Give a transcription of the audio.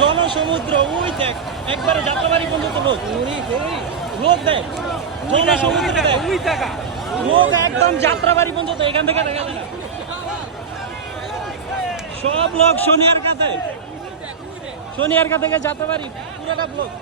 জনসমুদ্র ওই দেখ একবারে যাত্রাবাড়ি পর্যন্ত লোক লোক দেখ জনসমুদ্র দেখ ওই টাকা লোক একদম যাত্রাবাড়ি পর্যন্ত এখান থেকে দেখা যায় না সব লোক সোনিয়ারকা থেকে যাত্রাবাড়ি পুরোটা ব্লক।